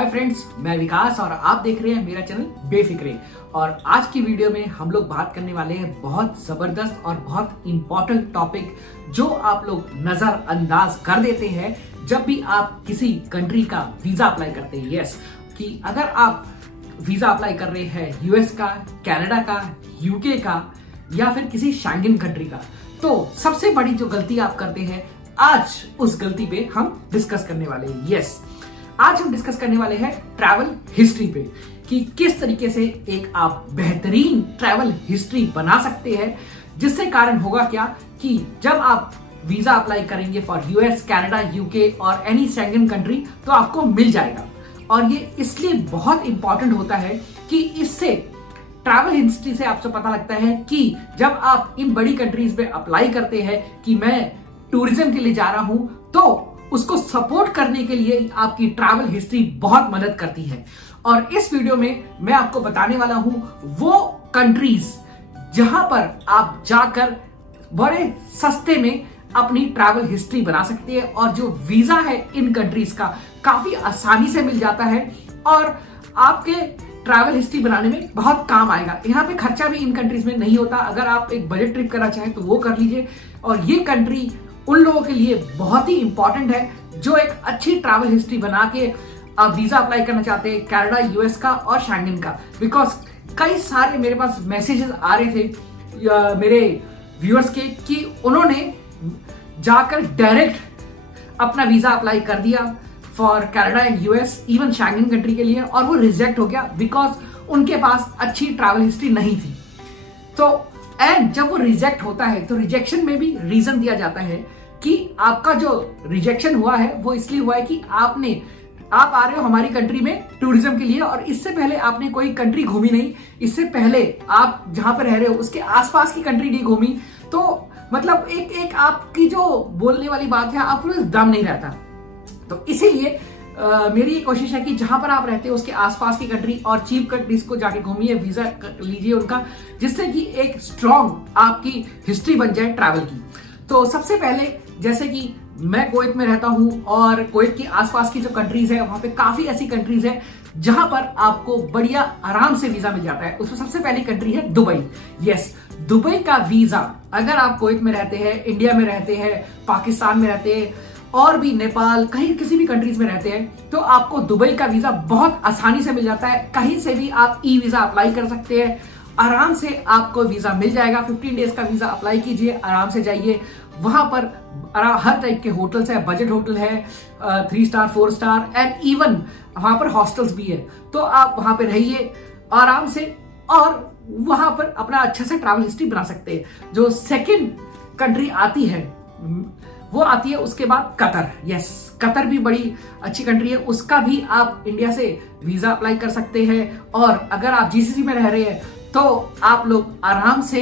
Hi friends, मैं विकास और आप देख रहे हैं मेरा चैनल बेफिक्रे। और आज की वीडियो में हम लोग बात करने वाले हैं बहुत जबरदस्त और बहुत इंपॉर्टेंट टॉपिक जो आप लोग नजरअंदाज कर देते हैं जब भी आप किसी कंट्री का वीजा अप्लाई करते हैं। यस, कि अगर आप वीजा अप्लाई कर रहे हैं यूएस का, कनाडा का, यूके का या फिर किसी शेंगन कंट्री का, तो सबसे बड़ी जो गलती आप करते हैं आज उस गलती पे हम डिस्कस करने वाले हैं। यस, आज हम डिस्कस करने वाले हैं ट्रैवल हिस्ट्री पे कि किस तरीके से एक आप बेहतरीन ट्रैवल हिस्ट्री बना सकते हैं, जिससे कारण होगा क्या कि जब आप वीजा अप्लाई करेंगे फॉर यूएस, कनाडा, यूके और एनी शेंगन कंट्री तो आपको मिल जाएगा। और ये इसलिए बहुत इंपॉर्टेंट होता है कि इससे ट्रैवल हिस्ट्री से आपको पता लगता है कि जब आप इन बड़ी कंट्रीज पे अप्लाई करते हैं कि मैं टूरिज्म के लिए जा रहा हूं, तो उसको सपोर्ट करने के लिए आपकी ट्रैवल हिस्ट्री बहुत मदद करती है। और इस वीडियो में मैं आपको बताने वाला हूं वो कंट्रीज जहां पर आप जाकर बड़े सस्ते में अपनी ट्रैवल हिस्ट्री बना सकते हैं और जो वीजा है इन कंट्रीज का काफी आसानी से मिल जाता है और आपके ट्रैवल हिस्ट्री बनाने में बहुत काम आएगा। यहाँ पे खर्चा भी इन कंट्रीज में नहीं होता। अगर आप एक बजट ट्रिप करना चाहें तो वो कर लीजिए। और ये कंट्री उन लोगों के लिए बहुत ही इंपॉर्टेंट है जो एक अच्छी ट्रैवल हिस्ट्री बना के आप वीजा अप्लाई करना चाहते हैं कनाडा, यूएस का और शेंगन का। बिकॉज कई सारे मेरे पास मैसेजेस आ रहे थे मेरे व्यूअर्स के कि उन्होंने जाकर डायरेक्ट अपना वीजा अप्लाई कर दिया for Canada and US, even Schengen country के लिए, और वो रिजेक्ट हो गया बिकॉज उनके पास अच्छी ट्रैवल हिस्ट्री नहीं थी। तो एंड जब वो रिजेक्ट होता है तो रिजेक्शन में भी रीजन दिया जाता है कि आपका जो रिजेक्शन हुआ है वो इसलिए हुआ है कि आप आ रहे हो हमारी कंट्री में टूरिज्म के लिए और इससे पहले आपने कोई कंट्री घूमी नहीं, इससे पहले आप जहां पर रह रहे हो उसके आसपास की कंट्री नहीं घूमी। तो मतलब एक आपकी जो बोलने वाली बात है आपको दम नहीं रहता। तो इसीलिए मेरी ये कोशिश है कि जहां पर आप रहते हो उसके आसपास की कंट्री और चीप कंट्रीज को जाके घूमिए, वीजा लीजिए उनका, जिससे कि एक स्ट्रॉन्ग आपकी हिस्ट्री बन जाए ट्रैवल की। तो सबसे पहले जैसे कि मैं कुवैत में रहता हूं और कुवैत की आसपास की जो कंट्रीज है वहां पे काफी ऐसी कंट्रीज है जहां पर आपको बढ़िया आराम से वीजा मिल जाता है। उसमें सबसे पहली कंट्री है दुबई। यस, दुबई का वीजा अगर आप कुवैत में रहते हैं, इंडिया में रहते हैं, पाकिस्तान में रहते हैं और भी नेपाल, कहीं किसी भी कंट्रीज में रहते हैं तो आपको दुबई का वीजा बहुत आसानी से मिल जाता है। कहीं से भी आप ई वीजा अप्लाई कर सकते हैं, आराम से आपको वीजा मिल जाएगा। 15 डेज का वीजा अप्लाई कीजिए, आराम से जाइए। वहां पर हर टाइप के होटल्स है, बजट होटल है, 3 स्टार 4 स्टार एंड इवन वहां पर हॉस्टल्स भी है। तो आप वहां पे रहिए आराम से और वहां पर अपना अच्छा से ट्रैवल हिस्ट्री बना सकते हैं। जो सेकेंड कंट्री आती है वो आती है उसके बाद कतर। यस, कतर भी बड़ी अच्छी कंट्री है, उसका भी आप इंडिया से वीजा अप्लाई कर सकते हैं। और अगर आप जीसीसी में रह रहे हैं तो आप लोग आराम से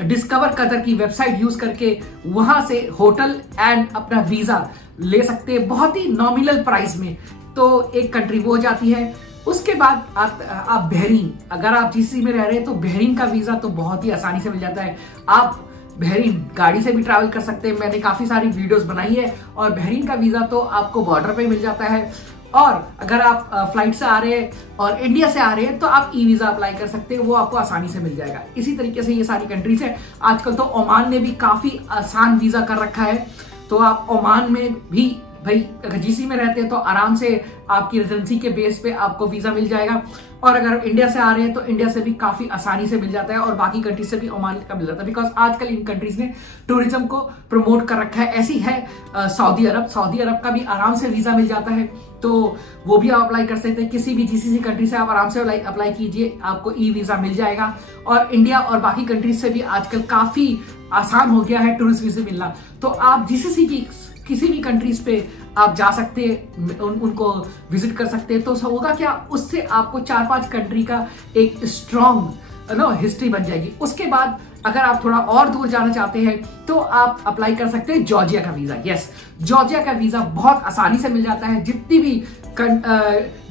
डिस्कवर कतर की वेबसाइट यूज करके वहां से होटल एंड अपना वीजा ले सकते हैं बहुत ही नॉमिनल प्राइस में। तो एक कंट्री वो हो जाती है। उसके बाद आप बहरीन, अगर आप जीसीसी में रह रहे हैं तो बहरीन का वीजा तो बहुत ही आसानी से मिल जाता है। आप बहरीन गाड़ी से भी ट्रैवल कर सकते हैं, मैंने काफी सारी वीडियोस बनाई है। और बहरीन का वीजा तो आपको बॉर्डर पे मिल जाता है। और अगर आप फ्लाइट से आ रहे हैं और इंडिया से आ रहे हैं तो आप ई वीजा अप्लाई कर सकते हैं, वो आपको आसानी से मिल जाएगा। इसी तरीके से ये सारी कंट्रीज है। आजकल तो ओमान ने भी काफी आसान वीजा कर रखा है, तो आप ओमान में भी भाई अगर जीसी में रहते हैं तो आराम से आपकी रेजिडेंसी के बेस पे आपको वीजा मिल जाएगा। और अगर इंडिया से आ रहे हैं तो इंडिया से भी काफी आसानी से मिल जाता है और बाकी कंट्रीज से भी ओमान का मिल जाता है। बिकॉज आजकल इन कंट्रीज ने टूरिज्म को प्रमोट कर रखा है। ऐसी है सऊदी अरब का भी आराम से वीजा मिल जाता है, तो वो भी आप अप्लाई कर सकते हैं। किसी भी जीसीसी कंट्री से आप आराम से अप्लाई कीजिए, आपको ई वीजा मिल जाएगा। और इंडिया और बाकी कंट्रीज से भी आजकल काफी आसान हो गया है टूरिस्ट वीजा मिलना। तो आप जीसीसी की किसी भी कंट्रीज पे आप जा सकते हैं, उनको विजिट कर सकते हैं। तो होगा क्या, उससे आपको 4-5 कंट्री का एक स्ट्रॉन्ग हिस्ट्री बन जाएगी। उसके बाद अगर आप थोड़ा और दूर जाना चाहते हैं तो आप अप्लाई कर सकते हैं जॉर्जिया का वीजा। यस, जॉर्जिया का वीजा बहुत आसानी से मिल जाता है। जितनी भी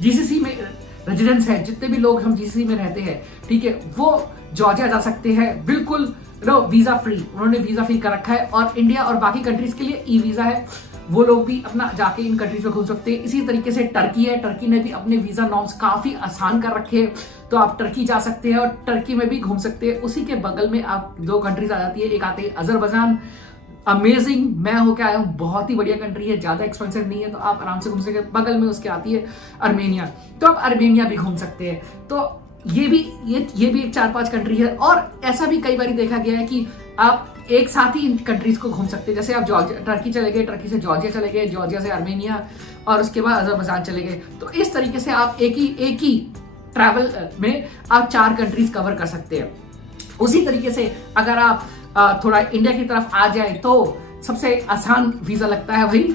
जीसीसी में रेजिडेंट्स है, जितने भी लोग हम जीसीसी में रहते हैं, ठीक है, वो जॉर्जिया जा सकते हैं बिल्कुल वीजा फ्री। उन्होंने वीजा फ्री कर रखा है। और इंडिया और बाकी कंट्रीज के लिए ई वीजा है, वो लोग भी अपना जाके इन कंट्रीज में घूम सकते हैं। इसी तरीके से टर्की है, टर्की ने भी अपने वीजा नॉर्म्स काफी आसान कर रखे हैं, तो आप टर्की जा सकते हैं और टर्की में भी घूम सकते हैं। उसी के बगल में आप 2 कंट्रीज आ जाती है, एक आती है अजरबैजान। अमेजिंग, मैं होके आया हूँ, बहुत ही बढ़िया कंट्री है, ज्यादा एक्सपेंसिव नहीं है, तो आप आराम से घूम सकते हैं। बगल में उसके आती है अर्मेनिया, तो आप अर्मेनिया भी घूम सकते हैं। तो ये भी एक 4-5 कंट्री है। और ऐसा भी कई बार देखा गया है कि आप एक साथ ही इन कंट्रीज को घूम सकते हैं। जैसे आप टर्की चले गए, टर्की से जॉर्जिया चले गए, जॉर्जिया से अर्मेनिया, और उसके बाद अजरबैजान चले गए। तो इस तरीके से आप एक ही ट्रैवल में आप 4 कंट्रीज कवर कर सकते हैं। उसी तरीके से अगर आप थोड़ा इंडिया की तरफ आ जाए तो सबसे आसान वीजा लगता है भाई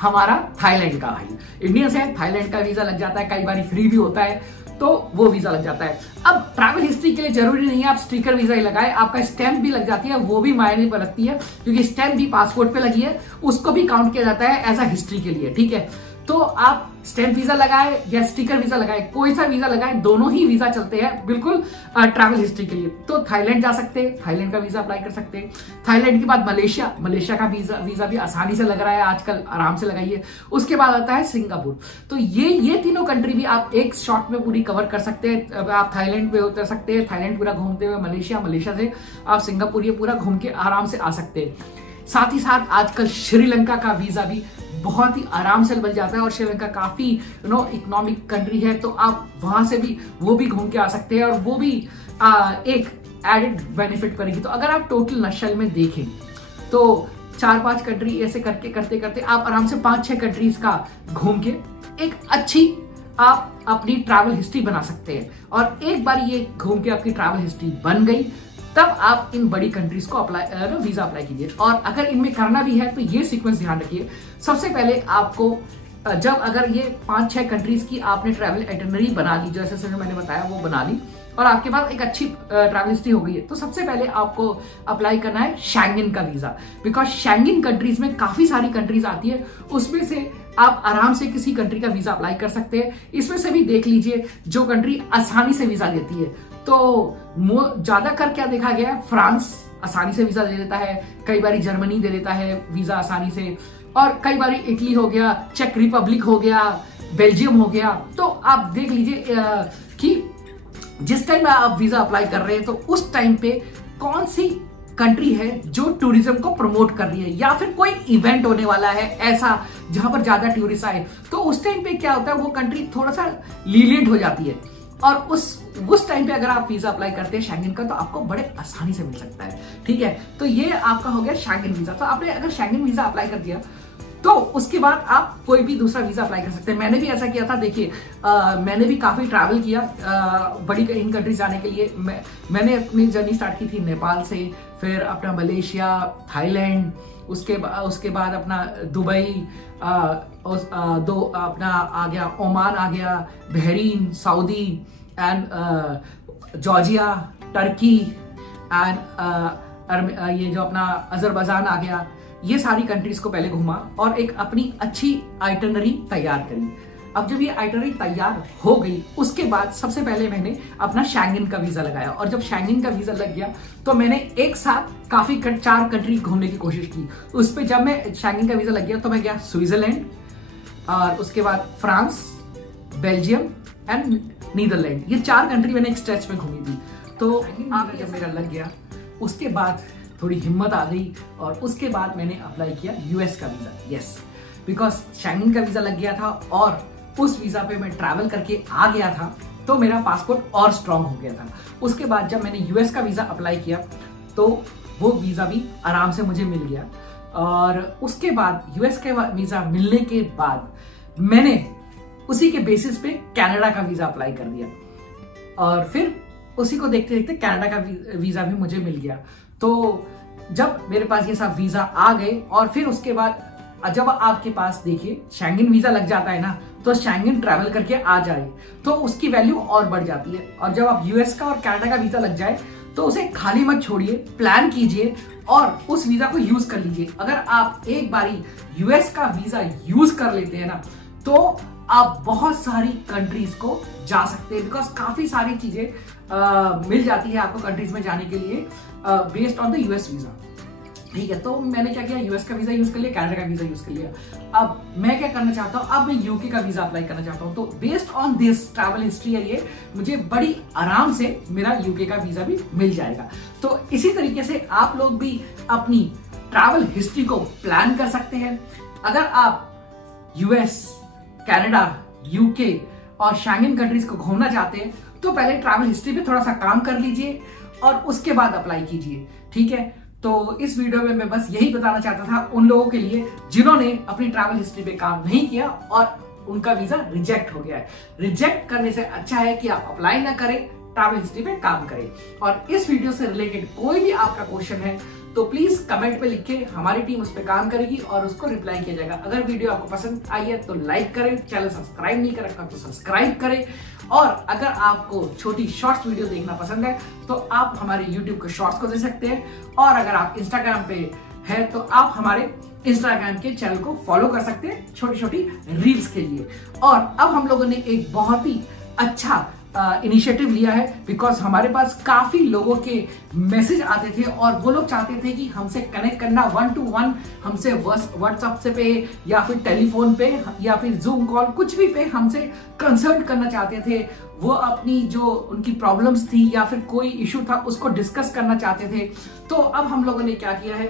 हमारा थाईलैंड का। भाई इंडिया से थाईलैंड का वीजा लग जाता है, कई बार फ्री भी होता है, तो वो वीजा लग जाता है। अब ट्रैवल हिस्ट्री के लिए जरूरी नहीं है आप स्टिकर वीजा ही लगाए, आपका स्टैंप भी लग जाती है, वो भी मायने पर लगती है, क्योंकि स्टैंप भी पासपोर्ट पे लगी है, उसको भी काउंट किया जाता है एज अ हिस्ट्री के लिए। ठीक है, तो आप स्टैंप वीजा लगाए या स्टिकर वीजा लगाए, कोई सा वीजा लगाए, दोनों ही वीजा चलते हैं बिल्कुल ट्रैवल हिस्ट्री के लिए। तो थाईलैंड जा सकते हैं, थाईलैंड का वीजा अप्लाई कर सकते हैं। थाईलैंड के बाद मलेशिया का वीजा भी आसानी से लग रहा है आजकल, आराम से लगाइए। उसके बाद आता है सिंगापुर। तो ये तीनों कंट्री भी आप एक शॉट में पूरी कवर कर सकते हैं। आप थाईलैंड पे उतर सकते हैं, थाईलैंड पूरा घूमते हुए मलेशिया से आप सिंगापुर ये पूरा घूम के आराम से आ सकते हैं। साथ ही साथ आजकल श्रीलंका का वीजा भी बहुत ही आराम से बन जाता है, और श्रीलंका काफी इकोनॉमिक कंट्री है, तो आप वहां से भी वो भी घूम के आ सकते हैं, और वो भी एक एडेड बेनिफिट करेगी। तो अगर आप टोटल नशल में देखें तो 4-5 कंट्री ऐसे करते करते आप आराम से 5-6 कंट्रीज का घूम के एक अच्छी आप अपनी ट्रैवल हिस्ट्री बना सकते हैं। और एक बार ये घूम के आपकी ट्रैवल हिस्ट्री बन गई, तब आप इन बड़ी कंट्रीज को वीजा अप्लाई कीजिए। और अगर इनमें करना भी है तो ये सीक्वेंस ध्यान रखिए। सबसे पहले आपको जब अगर ये 5-6 कंट्रीज की आपने ट्रैवल आइटिनरी बना ली, जैसे मैंने बताया वो बना ली, और आपके पास एक अच्छी ट्रैवल हिस्ट्री हो गई है, तो सबसे पहले आपको अप्लाई करना है शेंगन का वीजा। बिकॉज शेंगन कंट्रीज में काफी सारी कंट्रीज आती है, उसमें से आप आराम से किसी कंट्री का वीजा अप्लाई कर सकते हैं। इसमें से भी देख लीजिए जो कंट्री आसानी से वीजा देती है। तो ज्यादा कर क्या देखा गया है, फ्रांस आसानी से वीजा दे देता है, कई बार जर्मनी दे देता है वीजा आसानी से, और कई बार इटली हो गया, चेक रिपब्लिक हो गया, बेल्जियम हो गया। तो आप देख लीजिए कि जिस टाइम आप वीजा अप्लाई कर रहे हैं तो उस टाइम पे कौन सी कंट्री है जो टूरिज्म को प्रमोट कर रही है, या फिर कोई इवेंट होने वाला है ऐसा जहां पर ज्यादा टूरिस्ट आए, तो उस टाइम पे क्या होता है वो कंट्री थोड़ा सा लीनियंट हो जाती है। और उस टाइम पे अगर आप वीजा अप्लाई करते हैं शेंगन का, तो आपको बड़े आसानी से मिल सकता है। ठीक है, तो ये आपका हो गया शेंगन वीजा। तो आपने अगर शेंगन वीजा अप्लाई कर दिया तो उसके बाद आप कोई भी दूसरा वीजा अप्लाई कर सकते हैं। मैंने भी ऐसा किया था। देखिए मैंने भी काफी ट्रैवल किया बड़ी इन कंट्रीज जाने के लिए। मैंने अपनी जर्नी स्टार्ट की थी नेपाल से, फिर अपना मलेशिया, थाईलैंड, उसके बाद अपना दुबई, अपना आ गया ओमान, आ गया Bahrain, Saudi and Georgia, Turkey and ये जो अपना अजरबैजान आ गया। ये सारी कंट्रीज को पहले घुमा और एक अपनी अच्छी आइटनरी तैयार करी। अब जब ये आइटनरी तैयार हो गई, उसके बाद सबसे पहले मैंने अपना शेंगन का वीजा लगाया, और जब शेंगन का वीजा लग गया तो मैंने एक साथ काफी 4 कंट्री घूमने की कोशिश की। उस पर जब मैं शेंगन का वीजा लग गया तो मैं गया स्विट्जरलैंड, और उसके बाद फ्रांस, बेल्जियम एंड नीदरलैंड। ये 4 कंट्री मैंने एक स्ट्रेच में घूमी थी। तो आप जब मेरा लग गया उसके बाद थोड़ी हिम्मत आ गई, और उसके बाद मैंने अप्लाई किया यूएस का वीजा। यस, बिकॉज शेंगन का वीजा लग गया था और उस वीजा पे मैं ट्रैवल करके आ गया था, तो मेरा पासपोर्ट और स्ट्रांग हो गया था। उसके बाद जब मैंने यूएस का वीजा अप्लाई किया तो वो वीजा भी आराम से मुझे मिल गया, और उसके बाद यूएस का वीजा मिलने के बाद मैंने उसी के बेसिस पे कनाडा का वीजा अप्लाई कर दिया, और फिर उसी को देखते देखते कनाडा का वीजा भी मुझे मिल गया। तो जब मेरे पास ये सब वीजा आ गए, और फिर उसके बाद जब आपके पास देखिए शेंगन वीजा लग जाता है ना, तो शेंगन ट्रैवल करके आ जाए तो उसकी वैल्यू और बढ़ जाती है। और जब आप यूएस का और कनाडा का वीजा लग जाए तो उसे खाली मत छोड़िए, प्लान कीजिए और उस वीजा को यूज कर लीजिए। अगर आप एक बारी यूएस का वीजा यूज कर लेते हैं ना, तो आप बहुत सारी कंट्रीज को जा सकते हैं, बिकॉज काफी सारी चीजें मिल जाती है आपको कंट्रीज में जाने के लिए based on the US visa. ठीक है, तो मैंने क्या किया, यूएस का वीजा यूज कर लिया, कनाडा का वीजा यूज कर लिया। अब मैं क्या करना चाहता हूँ, अब मैं यूके का वीजा अप्लाई करना चाहता हूँ। तो based on this travel history है ये, मुझे बड़ी आराम से मेरा यूके का वीजा भी मिल जाएगा। तो इसी तरीके से आप लोग भी अपनी ट्रैवल हिस्ट्री को प्लान कर सकते हैं। अगर आप यूएस, कनाडा, यूके और शेंगन कंट्रीज को घूमना चाहते हैं तो पहले ट्रैवल हिस्ट्री पे थोड़ा सा काम कर लीजिए और उसके बाद अप्लाई कीजिए। ठीक है, तो इस वीडियो में मैं बस यही बताना चाहता था उन लोगों के लिए जिन्होंने अपनी ट्रैवल हिस्ट्री पे काम नहीं किया और उनका वीजा रिजेक्ट हो गया है। रिजेक्ट करने से अच्छा है कि आप अप्लाई ना करें, ट्रैवल हिस्ट्री पे काम करें। और इस वीडियो से रिलेटेड कोई भी आपका क्वेश्चन है तो प्लीज कमेंट पे लिखिए, हमारी टीम उस पर काम करेगी और उसको रिप्लाई किया जाएगा। अगर वीडियो आपको पसंद आई है तो लाइक करें, चैनल सब्सक्राइब नहीं कर रखा तो सब्सक्राइब करें। और अगर आपको छोटी शॉर्ट्स वीडियो देखना पसंद है तो आप हमारे यूट्यूब के शॉर्ट्स को देख सकते हैं, और अगर आप इंस्टाग्राम पे है तो आप हमारे इंस्टाग्राम के चैनल को फॉलो कर सकते हैं छोटी छोटी रील्स के लिए। और अब हम लोगों ने एक बहुत ही अच्छा इनिशिएटिव लिया है, बिकॉज हमारे पास काफी लोगों के मैसेज आते थे और वो लोग चाहते थे कि हमसे कनेक्ट करना 1 to 1, हमसे व्हाट्सएप से पे या फिर टेलीफोन पे या फिर जूम कॉल, कुछ भी पे हमसे कंसल्ट करना चाहते थे। वो अपनी जो उनकी प्रॉब्लम्स थी या फिर कोई इशू था उसको डिस्कस करना चाहते थे। तो अब हम लोगों ने क्या किया है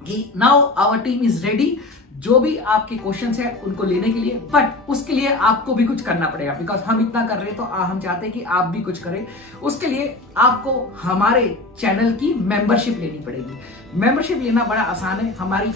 कि now our team is ready जो भी आपके क्वेश्चंस है उनको लेने के लिए, बट उसके लिए आपको भी कुछ करना पड़ेगा, बिकॉज हम इतना कर रहे हैं तो हम चाहते हैं कि आप भी कुछ करें। उसके लिए आपको हमारे चैनल की मेंबरशिप लेनी पड़ेगी। मेंबरशिप लेना बड़ा आसान है। हमारी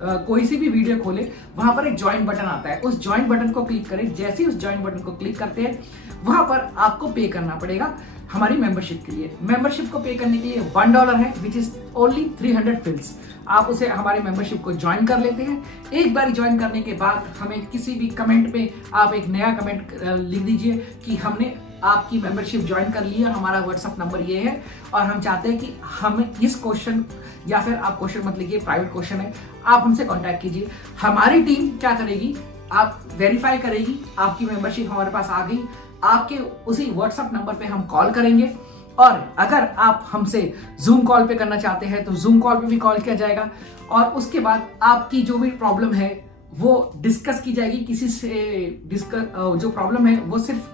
कोई सी भी वीडियो खोले वहां पर एक ज्वाइन बटन आता है, उस ज्वाइन बटन को क्लिक करें। जैसे ही उस ज्वाइन बटन को क्लिक करते हैं वहां पर आपको पे करना पड़ेगा हमारी मेंबरशिप के लिए। मेंबरशिप को पे करने के लिए $1 है, विच इज ओनली 300 फिल्स। आप उसे हमारी मेंबरशिप को ज्वाइन कर लेते हैं। एक बार ज्वाइन करने के बाद हमें किसी भी कमेंट में आप एक नया कमेंट लिख दीजिए कि हमने आपकी मेंबरशिप ज्वाइन कर ली है, हमारा व्हाट्सएप नंबर ये है और हम चाहते हैं कि हमें इस क्वेश्चन, या फिर आप क्वेश्चन मत लिखिए, प्राइवेट क्वेश्चन है, आप हमसे कांटेक्ट कीजिए। हमारी टीम क्या करेगी, आप वेरीफाई करेगी आपकी मेंबरशिप हमारे पास आ गई, आपके उसी व्हाट्सएप नंबर पे हम कॉल करेंगे। और अगर आप हमसे जूम कॉल पे करना चाहते हैं तो जूम कॉल पे भी कॉल किया जाएगा और उसके बाद आपकी जो भी प्रॉब्लम है वो डिस्कस की जाएगी। किसी से डिस्कस जो प्रॉब्लम है वो सिर्फ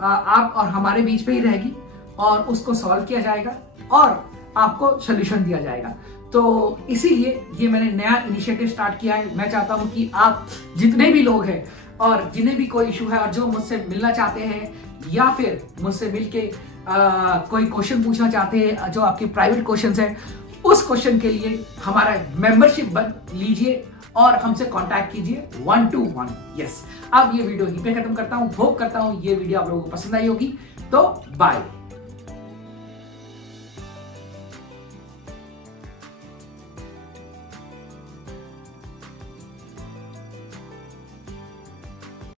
आप और हमारे बीच पे ही रहेगी और उसको सॉल्व किया जाएगा और आपको सोल्यूशन दिया जाएगा। तो इसीलिए ये मैंने नया इनिशिएटिव स्टार्ट किया है। मैं चाहता हूं कि आप जितने भी लोग हैं और जिन्हें भी कोई इशू है और जो मुझसे मिलना चाहते हैं या फिर मुझसे मिलके कोई क्वेश्चन पूछना चाहते हैं जो आपके प्राइवेट क्वेश्चंस हैं, उस क्वेश्चन के लिए हमारा मेंबरशिप बन लीजिए और हमसे कांटेक्ट कीजिए 1 to 1। यस, अब ये वीडियो यहीं पे खत्म करता हूं। होप करता हूं ये वीडियो आप लोगों को पसंद आई होगी। तो बाय।